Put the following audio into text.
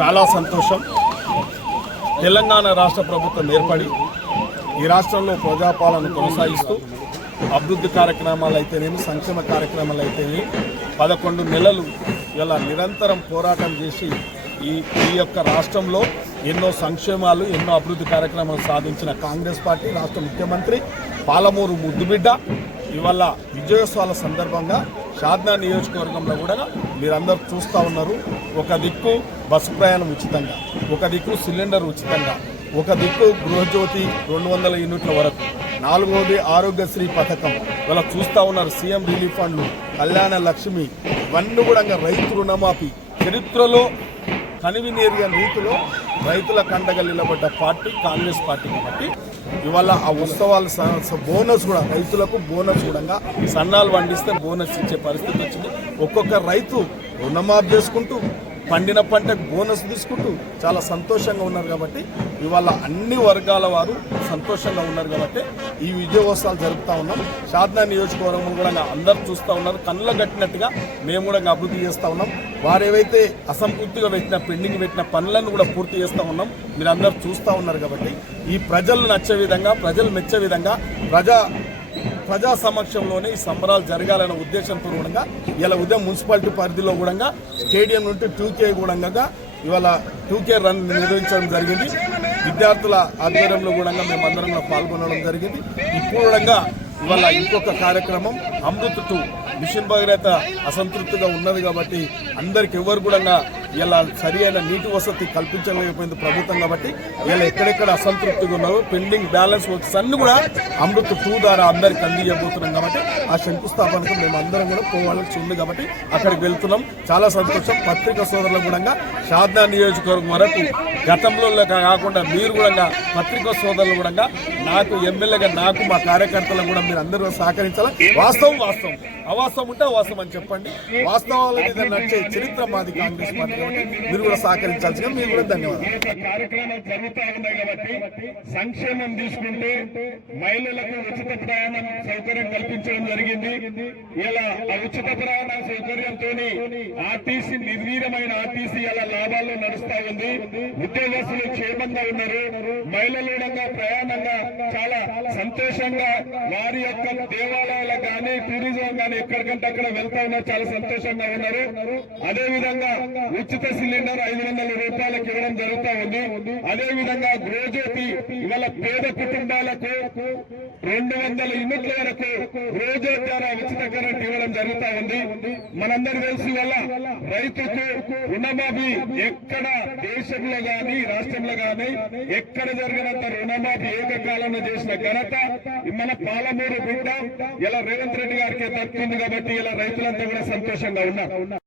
చాలా సంతోషం. తెలంగాణ రాష్ట్ర ప్రభుత్వం ఏర్పడి ఈ రాష్ట్రంలో ప్రజాపాలన కొనసాగిస్తూ అభివృద్ధి కార్యక్రమాలు అయితేనేమి సంక్షేమ కార్యక్రమాలు అయితేనేమి పదకొండు నెలలు ఇలా నిరంతరం పోరాటం చేసి ఈ ఈ యొక్క రాష్ట్రంలో ఎన్నో సంక్షేమాలు ఎన్నో అభివృద్ధి కార్యక్రమాలు సాధించిన కాంగ్రెస్ పార్టీ రాష్ట్ర ముఖ్యమంత్రి పాలమూరు ముద్దుబిడ్డ. ఇవాళ విజయోత్సవాల సందర్భంగా షాద్నా నియోజకవర్గంలో కూడా మీరందరూ చూస్తూ ఉన్నారు. ఒక దిక్కు బస్సు ప్రయాణం ఉచితంగా ఒక దిక్కు సిలిండర్ ఉచితంగా ఒక దిక్కు గృహజ్యోతి రెండు వందల యూనిట్ల వరకు. నాలుగవది ఆరోగ్యశ్రీ పథకం. ఇలా చూస్తూ ఉన్నారు సీఎం రిలీఫ్ ఫండ్లు కళ్యాణ లక్ష్మి ఇవన్నీ కూడా రైతు రుణమాఫీ. చరిత్రలో కనివి రీతిలో రైతుల కండగా నిలబడ్డ పార్టీ కాంగ్రెస్ పార్టీ కాబట్టి ఇవాళ ఆ ఉత్సవాల స- బోనస్ కూడా రైతులకు బోనస్ కూడా. సన్నాలు పండిస్తే బోనస్ ఇచ్చే పరిస్థితి వచ్చింది. ఒక్కొక్క రైతు రుణమాఫ్ చేసుకుంటూ పండిన పంటకు బోనస్ తీసుకుంటూ చాలా సంతోషంగా ఉన్నారు కాబట్టి ఇవాళ అన్ని వర్గాల వారు సంతోషంగా ఉన్నారు కాబట్టి ఈ విజయోత్సవాలు జరుపుతూ ఉన్నాం. షాద్నా నియోజకవర్గం కూడా అందరు చూస్తూ ఉన్నారు. కళ్ళ కట్టినట్టుగా మేము కూడా అభివృద్ధి చేస్తూ ఉన్నాం. వారు ఏవైతే అసంపూర్తిగా పెట్టిన పెండింగ్ పెట్టిన పనులను కూడా పూర్తి చేస్తూ ఉన్నాం. మీరు అందరూ చూస్తూ ఉన్నారు కాబట్టి ఈ ప్రజలు నచ్చే విధంగా ప్రజలు మెచ్చే విధంగా ప్రజా ప్రజా సమక్షంలోనే ఈ సంబరాలు జరగాలనే ఉద్దేశంతో కూడా ఇలా ఉదయం మున్సిపాలిటీ పరిధిలో కూడా స్టేడియం నుండి టూకే కూడా ఇవాళ టూకే రన్ నిర్వహించడం జరిగింది. విద్యార్థుల ఆధ్వర్యంలో కూడా మేమందరం పాల్గొనడం జరిగింది. ఇప్పుడు కూడా ఇవాళ ఇంకొక కార్యక్రమం అమృత్ టూ. మిషన్ భగీరథ అసంతృప్తిగా ఉన్నది కాబట్టి అందరికి ఎవరు కూడా ఇలా సరి అయిన నీటి వసతి కల్పించలేకపోయింది ప్రభుత్వం కాబట్టి ఇలా ఎక్కడెక్కడ అసంతృప్తిగా ఉన్నారో పెండింగ్ బ్యాలెన్స్ వర్క్స్ అన్ని కూడా అమృత్ టూ ద్వారా అందరికి అందియబోతున్నాం కాబట్టి ఆ శంకుస్థాపనకు మేము అందరం కూడా పోవాల్సి ఉంది కాబట్టి అక్కడికి వెళ్తున్నాం. చాలా సంతోషం. పత్రికా సోదరులకు కూడా షాద్నా నియోజకవర్గం వరకు గతంలో కాకుండా మీరు కూడా పత్రికా సోదరులు కూడా నాకు ఎమ్మెల్యేగా నాకు మా కార్యకర్తలకు కూడా మీరు అందరూ సహకరించాలి? వాస్తవం వాస్తవం. అవాస్తవం ఉంటే అవాస్తవం అని చెప్పండి. వాస్తవాల మీద నడిచే చరిత్ర మాది కాంగ్రెస్ పార్టీ. కాబట్టి మీరు కూడా సహకరించాల్సిందిగా మీరు కూడా ధన్యవాదాలు. కార్యక్రమాలు జరుగుతూ ఉన్నాయి కాబట్టి సంక్షేమం తీసుకుంటే మహిళలకు ఉచిత ప్రయాణం సౌకర్యం కల్పించడం జరిగింది. ఇలా ఆ ఉచిత ప్రయాణ సౌకర్యంతో ఆర్టీసీ నిర్వీర్యమైన ఆర్టీసీ ఇలా లాభాల్లో నడుస్తా ఉంది. ఉద్యోగస్తులు క్షేమంగా ఉన్నారు. మహిళలు కూడా ప్రయాణంగా చాలా సంతోషంగా వారి యొక్క దేవాలయాలకు కానీ టూరిజం కానీ ఎక్కడికంటే అక్కడ వెళ్తా ఉన్నారు. చాలా సంతోషంగా ఉన్నారు. అదే విధంగా ఉచిత సిలిండర్ ఐదు వందల రూపాయలకు ఇవ్వడం జరుగుతా ఉంది. అదే విధంగా గృహజ్యోతి ఇవాళ పేద కుటుంబాలకు రెండు వందల యూనిట్ల వరకు గృహజ్యోతి ద్వారా ఉచిత కరెంట్ ఇవ్వడం జరుగుతా ఉంది. మనందరూ తెలిసి వల్ల రైతుకు రుణమాఫీ ఎక్కడ దేశంలో గాని రాష్ట్రంలో గాని ఎక్కడ జరిగినంత రుణమాఫీ ఏకకాలంలో చేసిన ఘనత మన పాలమూరు బిడ్డ ఇలా రేవంత్ రెడ్డి గారికి దక్కుతుంది కాబట్టి ఇలా రైతులంతా కూడా సంతోషంగా ఉన్నారు.